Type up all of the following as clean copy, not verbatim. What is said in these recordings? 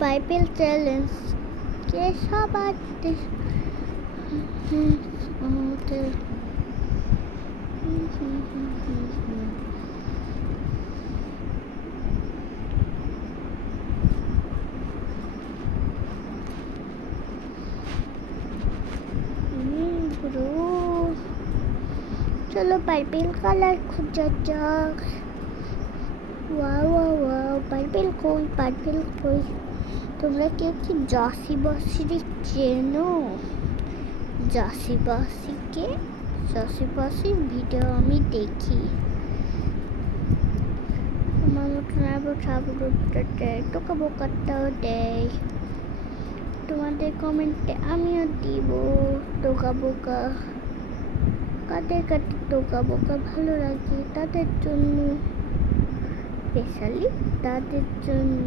Bible challenge কে সবার চলো purple colour খুঁজা যাক। ওয়াও পার্পেল কই তোমরা কেউ কি জসি বসিকে চেনো? জসি বসির ভিডিও আমি দেখি। আমার মতন আবার ঠাকুরটা দেয়, টোকা বোকাটাও দেয়। তোমাদের কমেন্টে আমিও দিব টোকা বোকা। কাদের টোকা বোকা ভালো লাগে তাদের জন্য, স্পেশালি তাদের জন্য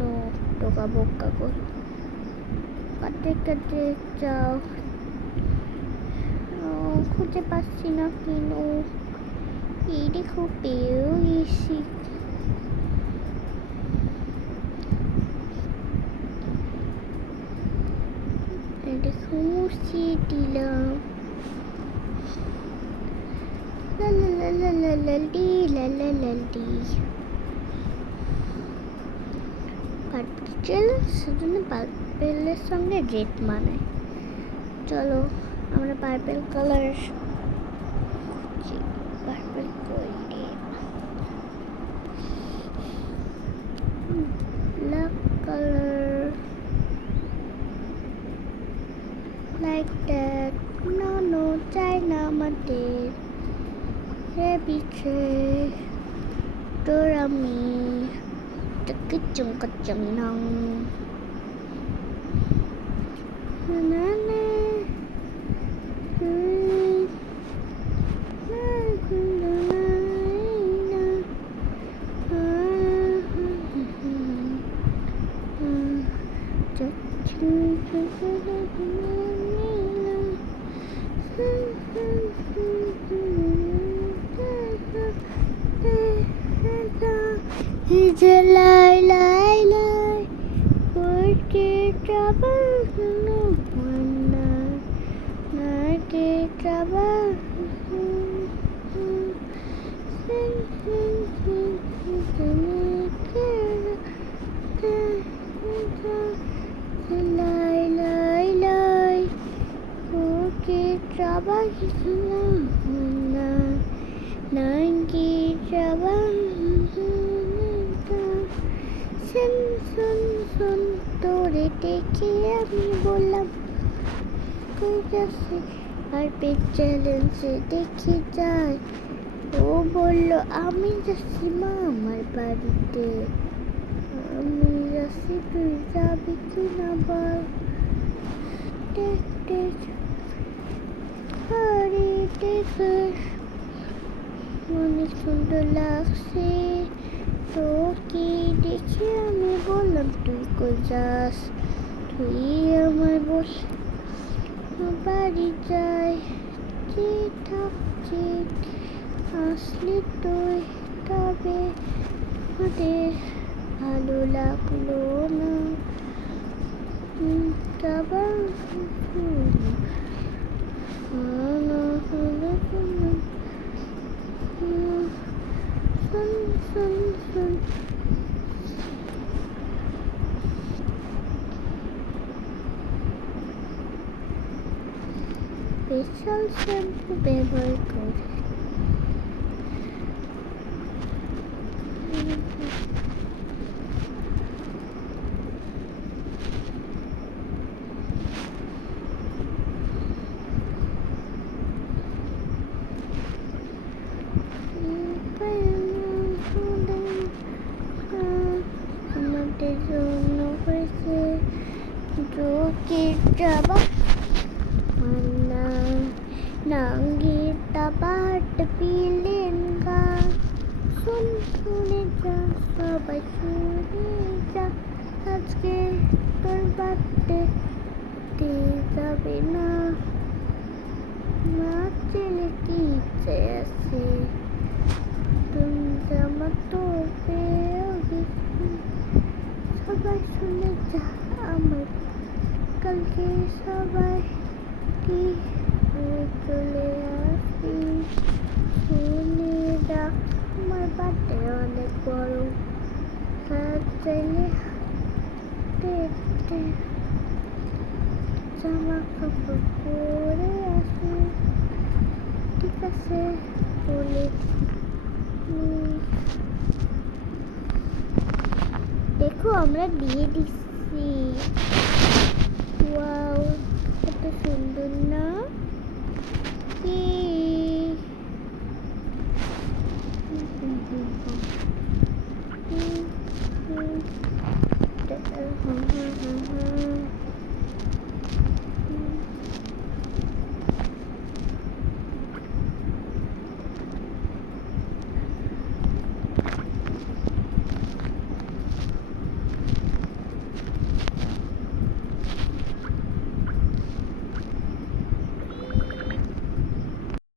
টোকা বোকা করি। কাটে চাও খুঁজে পাচ্ছি না কেন। এই দেখো পেয়েও গেছি। দেখো মুছিয়ে দিলাম। লালালালালালালি পার্পল চ্যালেঞ্জ সেজন্য পার্পেলের সঙ্গে রেড মানায়। চলো আমরা পার্পল কালার পার্পল কই black colour like that. No চাই না আমাদের বিছে তোর আমি কচম নং না না লাই porque trabajo no buena que trabajo লাই porque trabajo no buena que trabajo শুন তোরে দেখে আমি বললাম কই যাচ্ছে পার্পেল চ্যালেঞ্জে দেখে যাই। ও বলল আমি যাচ্ছি মা আমার বাড়িতে। আমি যাচ্ছি তুই যাবি কি না বল। দেখ আরে দেখে অনেক সুন্দর লাগছে তোকে দেখে। আমি বললাম তুই কই যাস? তুই আমার বস বাড়ি যাই থাকছি আসলি তুই তবে আমাদের ভালো লাগলো না। শুন স্পেশাল শ্যাম্পু ব্যবহার করে আমাদের জন্য হয়েছে যোগের যাবা নাঙ্গি তাবাট পিলেন গা শুনে যা সবাই শুনে যা আজকে তোর বাড়তে যাবে না নাচলে কি ইচ্ছে আছে মতো পেয়েও গেছি। সবাই শুনে যা আমার কালকে সবাই কি চলে আসি। শুনে ডাক আমার বাড়িতে অনেক বড়, তার চাইলে হাতে জামা কাপড় পরে আসি। ঠিক আছে বলে দেখো আমরা দিয়ে দিচ্ছি। ওয়াও কত সুন্দর না কি?